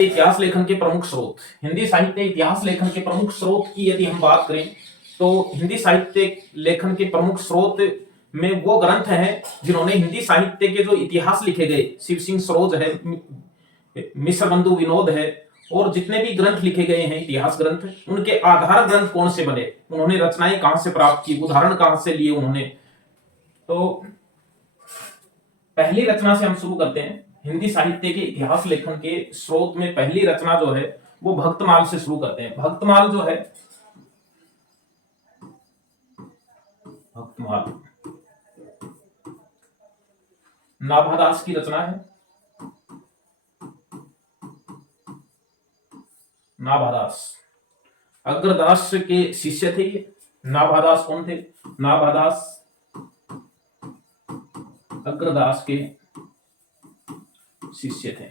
इतिहास लेखन के प्रमुख स्रोत। हिंदी साहित्य इतिहास लेखन के प्रमुख स्रोत की यदि हम बात करें तो हिंदी साहित्य लेखन के प्रमुख स्रोत में वो ग्रंथ हैं जिन्होंने हिंदी साहित्य के जो इतिहास लिखे गए, शिव सिंह सरोज है, मिश्र बंधु विनोद है, और जितने भी ग्रंथ लिखे गए हैं इतिहास ग्रंथ, उनके आधार ग्रंथ कौन से बने, उन्होंने रचनाएं कहां से प्राप्त की, उदाहरण कहां से लिए उन्होंने। तो पहली रचना से हम शुरू करते हैं। हिंदी साहित्य के इतिहास लेखन के स्रोत में पहली रचना जो है वो भक्तमाल से शुरू करते हैं। भक्तमाल जो है, भक्तमाल नाभादास की रचना है। नाभादास अग्रदास के शिष्य थे ये। नाभादास कौन थे? नाभादास अग्रदास के शिष्य थे।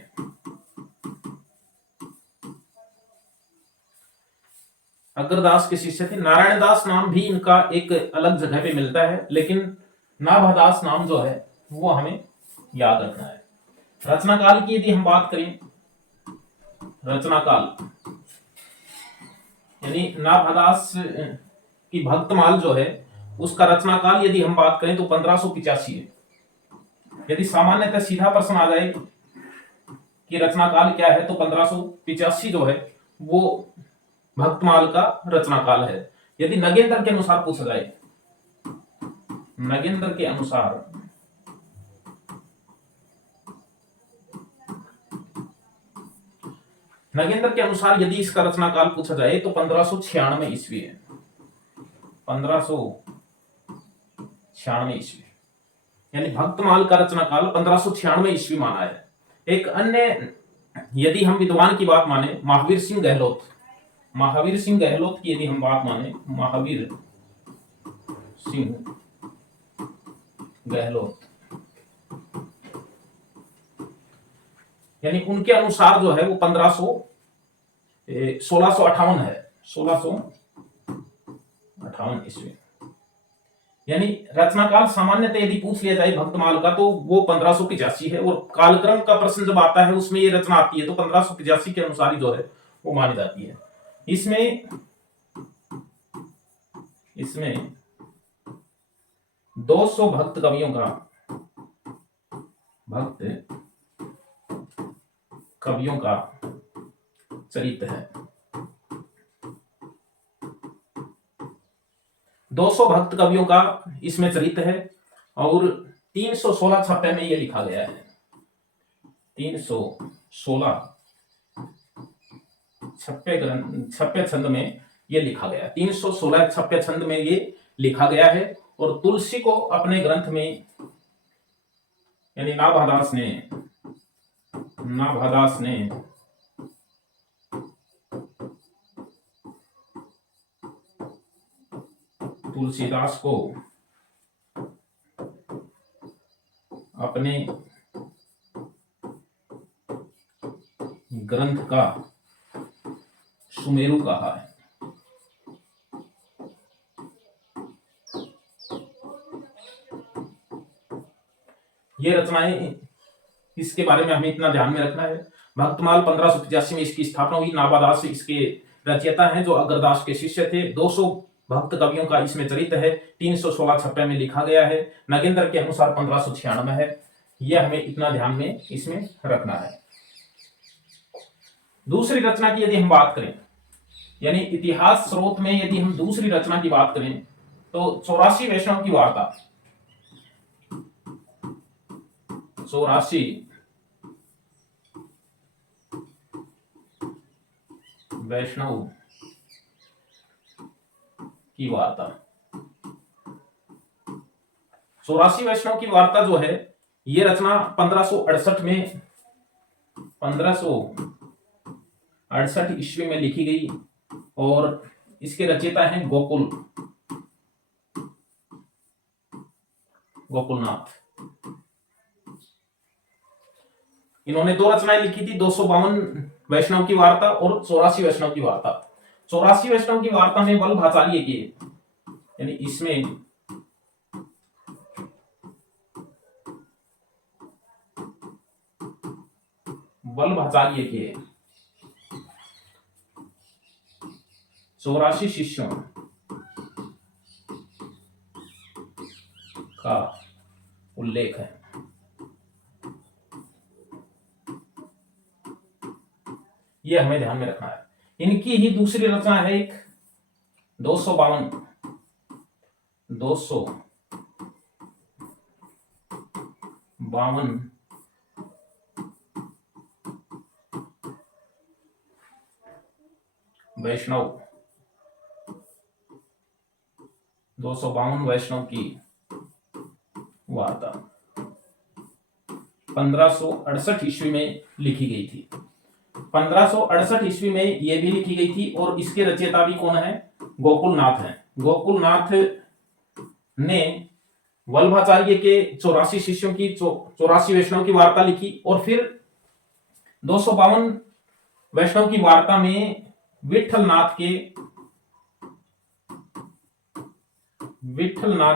अग्रदास के शिष्य थे। नारायण दास नाम भी इनका एक अलग जगह पे मिलता है, लेकिन नाभादास नाम जो है वो हमें याद रखना है। रचना काल की यदि हम बात करें, रचना काल यानी नाभादास की भक्तमाल जो है उसका रचना काल यदि हम बात करें तो 1585 है। यदि सामान्यतः सीधा प्रश्न आ जाए कि रचना काल क्या है तो 1585 जो है वो भक्तमाल का रचना काल है। यदि नगेंद्र के अनुसार पूछा जाए, नगेंद्र के अनुसार यदि इसका रचना काल पूछा जाए तो 1596 ईस्वी है। 1596 ईस्वी यानी भक्तमाल का रचना काल 1596 ईस्वी माना है। एक अन्य यदि हम विद्वान की बात माने, महावीर सिंह गहलोत की यदि हम बात माने, महावीर सिंह गहलोत यानी उनके अनुसार जो है वो 1658 है। 1658 ईस्वी यानी रचनाकाल सामान्यतः यदि पूछ लिया जाए भक्तमाल का तो वो 1585 है, और कालक्रम का प्रश्न जब आता है उसमें ये रचना आती है तो 1585 के अनुसार ही जो है वो मानी जाती है। इसमें 200 भक्त कवियों का चरित्र है। 200 भक्त कवियों का इसमें चरित्र है, और 316 छप्पे में ये लिखा गया है। 316 छप्पे छंद में ये लिखा गया। 316 छप्पे छंद में ये लिखा गया है, और तुलसी को अपने ग्रंथ में यानी नाभादास ने तुलसीदास को अपने ग्रंथ का सुमेरु कहा है। ये रचनाएं, इसके बारे में हमें इतना ध्यान में रखना है। भक्तमाल 1585 में इसकी स्थापना हुई। नाभादास इसके रचयिता हैं जो अग्रदास के शिष्य थे। 200 भक्त कवियों का इसमें चरित्र है। 316 छप्पे में लिखा गया है। नगेंद्र के अनुसार 1596 है। यह हमें इतना ध्यान में इसमें रखना है। दूसरी रचना की यदि हम बात करें, यानी इतिहास स्रोत में यदि हम दूसरी रचना की बात करें तो 84 वैष्णव की वार्ता। 84 वैष्णव की वार्ता। 84 वैष्णव की वार्ता जो है ये रचना 1568 ईस्वी में लिखी गई, और इसके रचयिता हैं गोकुलनाथ। इन्होंने दो रचनाएं लिखी थी, 252 वैष्णव की वार्ता और 84 वैष्णव की वार्ता। 84 वैष्णव की वार्ता में वल्लभ आचार्य की, यानी इसमें वल्लभ आचार्य के 84 शिष्यों का उल्लेख है। ये हमें ध्यान में रखना है। इनकी ही दूसरी रचना है एक 252 वैष्णव 252 वैष्णव की वार्ता 1568 ईस्वी में लिखी गई थी। 1568 ईस्वी में यह भी लिखी गई थी और इसके रचयिता भी कौन है? गोकुलनाथ है। गोकुलनाथ ने वल्लभाचार्य के 84 शिष्यों की 84 वैष्णव की वार्ता लिखी और फिर 252 वैष्णव की वार्ता में विठलनाथ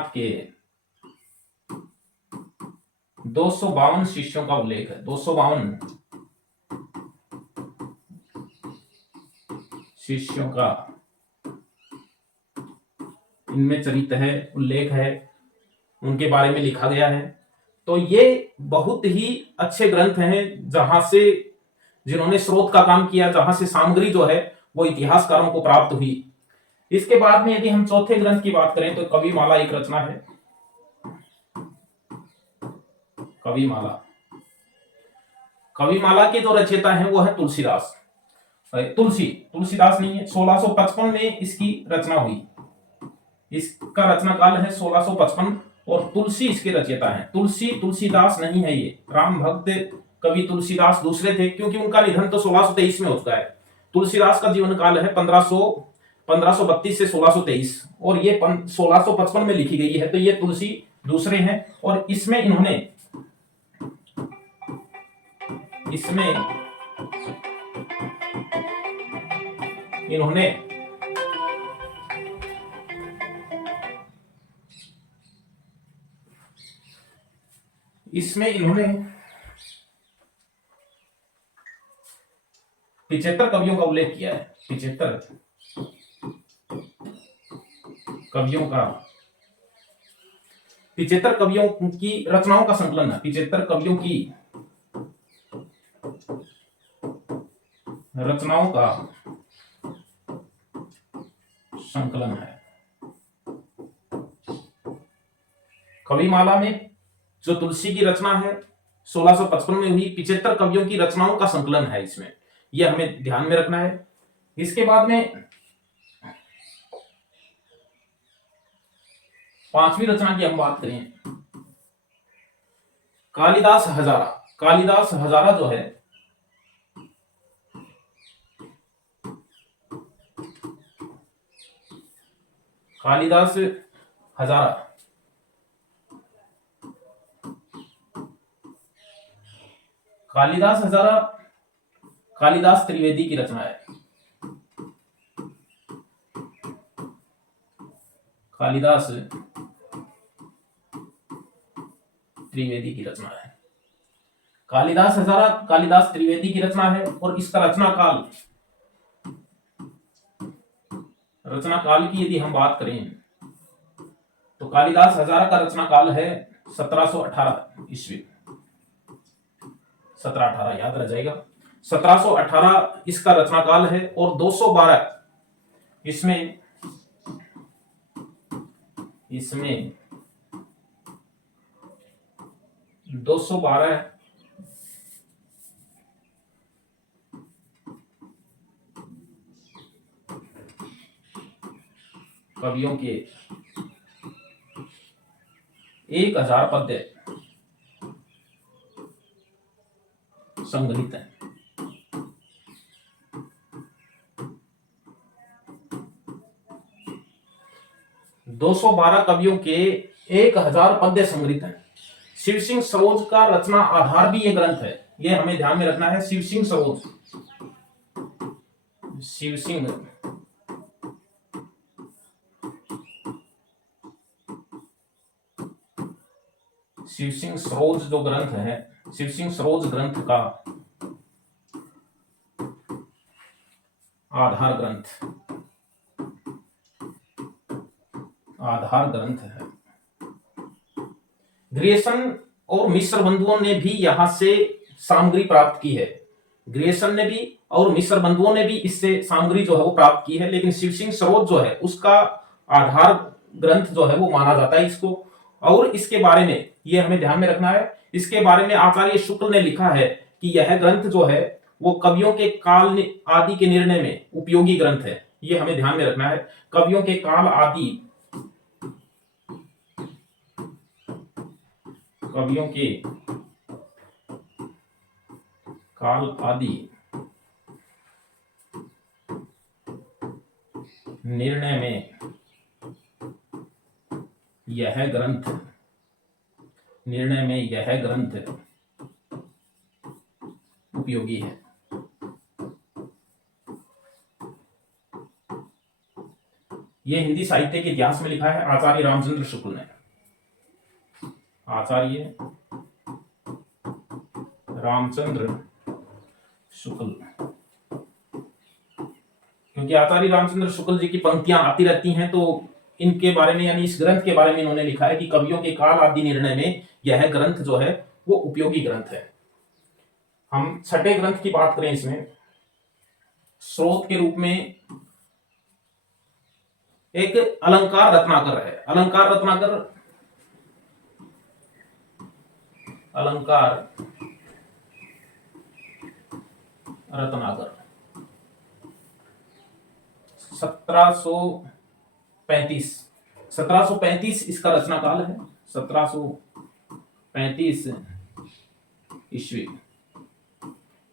के 252 शिष्यों का उल्लेख है। 252 शिष्यों का इनमें चरित्र है, उल्लेख है, उनके बारे में लिखा गया है। तो ये बहुत ही अच्छे ग्रंथ हैं जहां से जिन्होंने स्रोत का काम किया, जहां से सामग्री जो है वो इतिहासकारों को प्राप्त हुई। इसके बाद में यदि हम चौथे ग्रंथ की बात करें तो कविमाला एक रचना है। कविमाला के जो रचयिता हैं वो है तुलसीदास। तुलसीदास नहीं है, 1655 में इसकी रचना हुई। इसका रचना काल है 1655 और तुलसी इसके रचयिता हैं। तुलसीदास नहीं है, ये राम भक्त कवि तुलसीदास दूसरे थे, क्योंकि उनका निधन तो 1623 में हो चुका है। तुलसीदास का जीवन काल है 1532 से 1623 और ये 1655 में लिखी गई है। तो ये तुलसी दूसरे हैं और इसमें इन्होंने 75 कवियों का उल्लेख किया है। 75 कवियों की रचनाओं का संकलन है। 75 कवियों की रचनाओं का संकलन है। कविमाला में जो तुलसी की रचना है 1655 में हुई, 75 कवियों की रचनाओं का संकलन है इसमें, यह हमें ध्यान में रखना है। इसके बाद में पांचवी रचना की हम बात करें, कालिदास हजारा जो है, कालिदास हजारा कालिदास त्रिवेदी की रचना है। कालिदास त्रिवेदी की रचना है। कालिदास हजारा कालिदास त्रिवेदी की रचना है और इसका रचना काल की यदि हम बात करें तो कालिदास हजारा का रचना काल है 1718 ईस्वी। 1718 याद रह जाएगा। 1718 इसका रचना काल है और 212 इसमें 212 कवियों के 1000 पद्य संग्रहित हैं। दो 212 कवियों के 1000 पद्य संग्रहित हैं। शिव सिंह सरोज का रचना आधार भी ये ग्रंथ है, ये हमें ध्यान में रखना है। शिव सिंह सरोज जो ग्रंथ है, शिव सिंह सरोज ग्रंथ का आधार ग्रंथ आधार ग्रंथ है। ग्रियर्सन और मिश्र बंधुओं ने भी यहां से सामग्री प्राप्त की है। ग्रियर्सन ने भी और मिश्र बंधुओं ने भी इससे सामग्री जो है वो प्राप्त की है, लेकिन शिव सिंह सरोद जो है उसका आधार ग्रंथ जो है वो माना जाता है इसको। और इसके बारे में ये हमें ध्यान में रखना है, इसके बारे में आचार्य शुक्ल ने लिखा है कि यह ग्रंथ जो है वो कवियों के काल आदि के निर्णय में उपयोगी ग्रंथ है। ये हमें ध्यान में रखना है, कवियों के काल आदि, कवियों के काल आदि निर्णय में यह ग्रंथ उपयोगी है। यह हिंदी साहित्य के इतिहास में लिखा है आचार्य रामचंद्र शुक्ल ने। आचार्य रामचंद्र शुक्ल, क्योंकि आचार्य रामचंद्र शुक्ल जी की पंक्तियां आती रहती हैं तो इनके बारे में यानी इस ग्रंथ के बारे में इन्होंने लिखा है कि कवियों के काल आदि निर्णय में यह ग्रंथ जो है वो उपयोगी ग्रंथ है। हम छठे ग्रंथ की बात करें, इसमें स्रोत के रूप में एक अलंकार रत्नाकर है। अलंकार रत्नाकर अलंकार रत्नाकर 1735 इसका रचना काल है। 1735 ईस्वी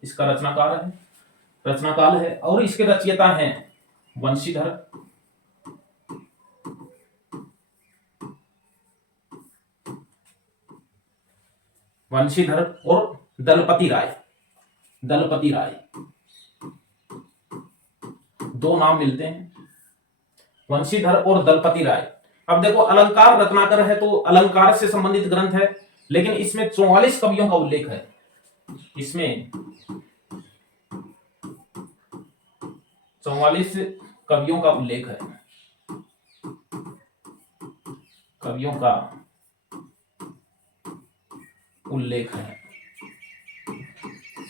इसका रचना काल है और इसके रचयिता हैं वंशीधर और दलपति राय। दो नाम मिलते हैं, वंशीधर और दलपति राय। अब देखो, अलंकार रत्नाकर है तो अलंकार से संबंधित ग्रंथ है, लेकिन इसमें 44 कवियों का उल्लेख है। इसमें 44 कवियों का उल्लेख है।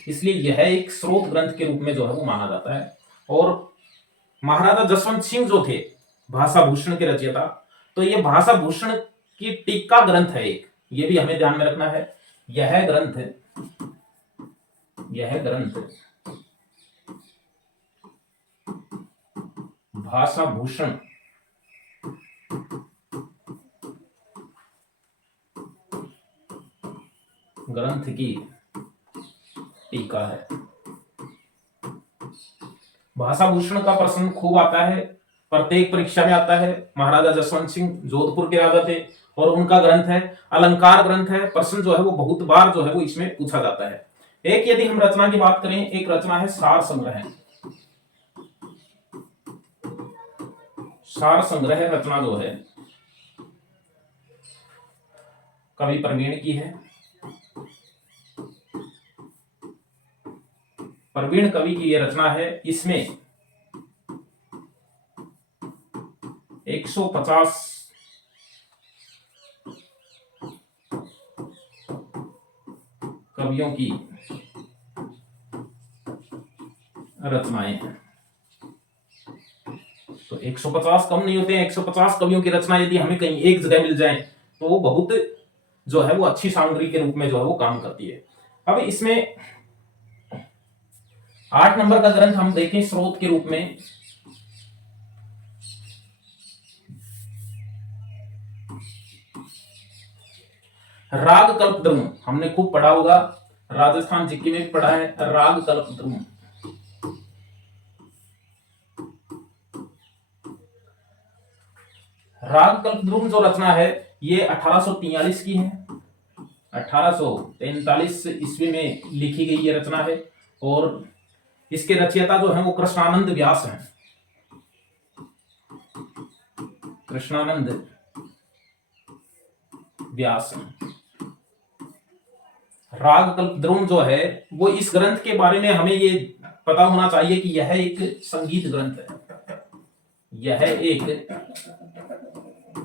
इसलिए यह एक स्रोत ग्रंथ के रूप में जो है वो माना जाता है। और महाराजा जसवंत सिंह जो थे भाषा भूषण के रचयिता, तो ये भाषा भूषण की टीका ग्रंथ है एक, ये भी हमें ध्यान में रखना है। यह ग्रंथ भाषा भूषण ग्रंथ की टीका है। भाषा भूषण का प्रश्न खूब आता है, प्रत्येक परीक्षा में आता है। महाराजा जसवंत सिंह जोधपुर के राजा थे और उनका ग्रंथ है, अलंकार ग्रंथ है। प्रश्न जो है वो बहुत बार जो है वो इसमें पूछा जाता है। एक यदि हम रचना की बात करें, एक रचना है सार संग्रह। सार संग्रह रचना जो है कवि प्रवीण की है। प्रवीण कवि की यह रचना है। इसमें 150 कवियों की रचनाएं हैं। तो 150 कम नहीं होते हैं। 150 कवियों की रचना यदि हमें कहीं एक जगह मिल जाए तो वो बहुत जो है वो अच्छी सामग्री के रूप में जो है वो काम करती है। अब इसमें 8 नंबर का ग्रंथ हम देखें स्रोत के रूप में, राग कल्पद्रुम। हमने खूब पढ़ा होगा, राजस्थान जीके में पढ़ा है राग कल्पद्रुम। राग कल्पद्रुम जो रचना है ये 1843 की है। 1843 ईस्वी में लिखी गई ये रचना है और इसके रचयिता जो है वो कृष्णानंद व्यास हैं। कृष्णानंद व्यास। राग कल्पद्रुम जो है वो इस ग्रंथ के बारे में हमें ये पता होना चाहिए कि यह एक संगीत ग्रंथ है। यह एक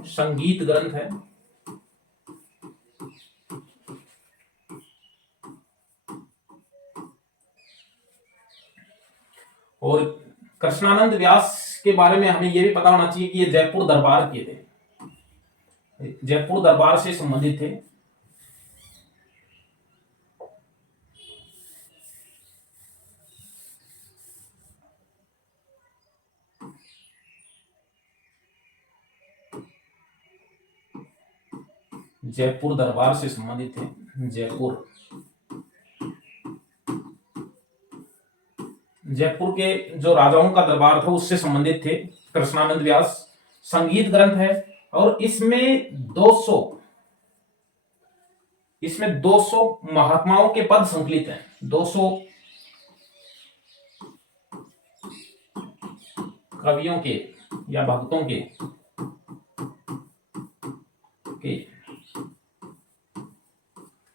संगीत ग्रंथ है। और कृष्णानंद व्यास के बारे में हमें यह भी पता होना चाहिए कि ये जयपुर दरबार के थे, जयपुर दरबार से संबंधित थे। जयपुर दरबार से संबंधित थे। जयपुर के जो राजाओं का दरबार था उससे संबंधित थे कृष्णानंद व्यास। संगीत ग्रंथ है और इसमें 200 महात्माओं के पद संकलित हैं। 200 कवियों के या भक्तों के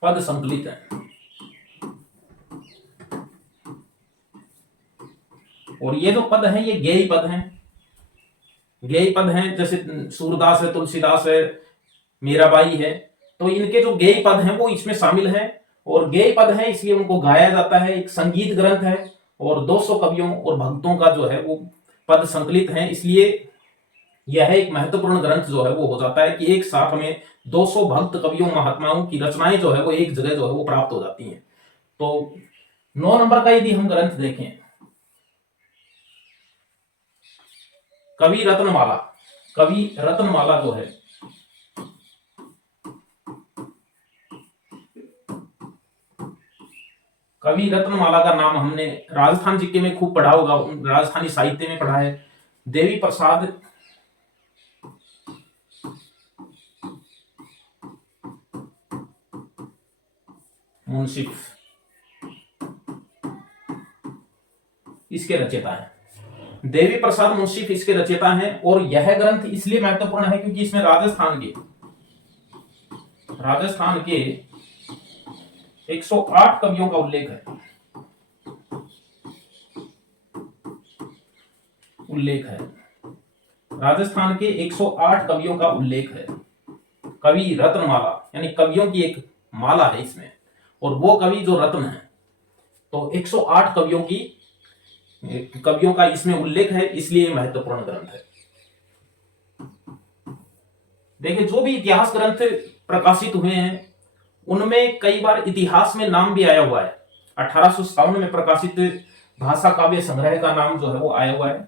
पद संकलित हैं। और ये जो पद हैं ये गेय पद हैं। गेय पद हैं जैसे सूरदास है, तुलसीदास है, मीराबाई है, तो इनके जो गेय पद हैं वो इसमें शामिल है। और गेय पद है इसलिए उनको गाया जाता है। एक संगीत ग्रंथ है और 200 कवियों और भक्तों का जो है वो पद संकलित है, इसलिए यह एक महत्वपूर्ण ग्रंथ जो है वो हो जाता है कि एक साथ में 200 भक्त कवियों महात्माओं की रचनाएं जो है वो एक जगह जो है वो प्राप्त हो जाती हैं। तो 9 नंबर का यदि हम ग्रंथ देखें, कवि रत्नमाला। कवि रत्नमाला जो है, कवि रत्नमाला का नाम हमने राजस्थान जीके में खूब पढ़ा होगा, राजस्थानी साहित्य में पढ़ा है। देवी प्रसाद मुंसिफ इसके रचयिता हैं। देवी प्रसाद मुंसिफ इसके रचयिता हैं। और यह ग्रंथ इसलिए महत्वपूर्ण है क्योंकि इसमें राजस्थान के 108 कवियों का उल्लेख है। राजस्थान के 108 कवियों का उल्लेख है। कवि रत्नमाला यानी कवियों की एक माला है इसमें, और वो कवि जो रत्न है, तो 108 कवियों का इसमें उल्लेख है, इसलिए महत्वपूर्ण ग्रंथ है। देखिए जो भी इतिहास ग्रंथ प्रकाशित हुए हैं उनमें कई बार इतिहास में नाम भी आया हुआ है। 1857 में प्रकाशित भाषा काव्य संग्रह का नाम जो है वो आया हुआ है,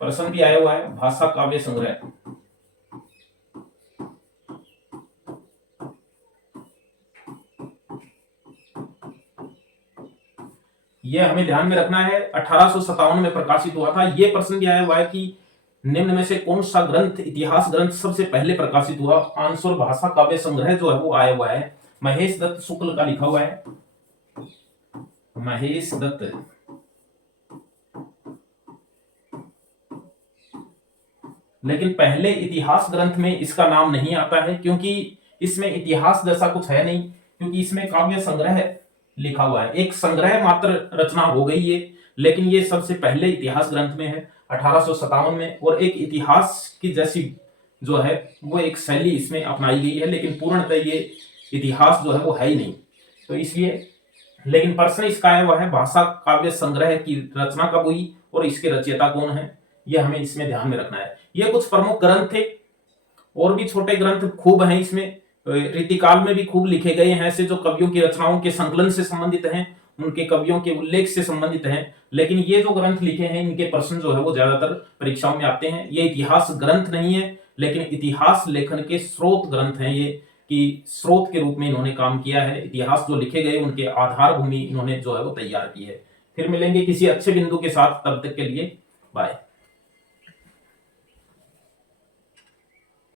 प्रश्न भी आया हुआ है, भाषा काव्य संग्रह। यह हमें ध्यान में रखना है, 1857 में प्रकाशित हुआ था। यह प्रश्न भी आया हुआ है कि निम्न में से कौन सा ग्रंथ, इतिहास ग्रंथ सबसे पहले प्रकाशित हुआ। आंसर भाषा काव्य संग्रह जो है वो आया हुआ है, महेश दत्त शुक्ल का लिखा हुआ है। महेश दत्त लेकिन पहले इतिहास ग्रंथ में इसका नाम नहीं आता है क्योंकि इसमें इतिहास जैसा कुछ है नहीं, क्योंकि इसमें काव्य संग्रह लिखा हुआ है, एक संग्रह मात्र रचना हो गई है। लेकिन ये सबसे पहले इतिहास ग्रंथ में है 1857 में, और एक इतिहास की जैसी जो है वो एक शैली इसमें अपनाई गई है, लेकिन पूर्णतः ये इतिहास जो है वो है ही नहीं। तो इसलिए, लेकिन प्रश्न इसका आया हुआ है भाषा काव्य संग्रह की रचना कब हुई और इसके रचयिता कौन है, ये हमें इसमें ध्यान में रखना है। ये कुछ प्रमुख ग्रंथ थे, और भी छोटे ग्रंथ खूब हैं इसमें, रीतिकाल में भी खूब लिखे गए हैं ऐसे जो कवियों की रचनाओं के संकलन से संबंधित हैं, उनके कवियों के उल्लेख से संबंधित हैं। लेकिन ये जो ग्रंथ लिखे हैं इनके प्रश्न जो है वो ज्यादातर परीक्षाओं में आते हैं। ये इतिहास ग्रंथ नहीं है, लेकिन इतिहास लेखन के स्रोत ग्रंथ हैं ये, कि स्रोत के रूप में इन्होंने काम किया है। इतिहास जो लिखे गए उनके आधार भूमि इन्होंने जो है वो तैयार की है। फिर मिलेंगे किसी अच्छे बिंदु के साथ, तब तक के लिए बाय।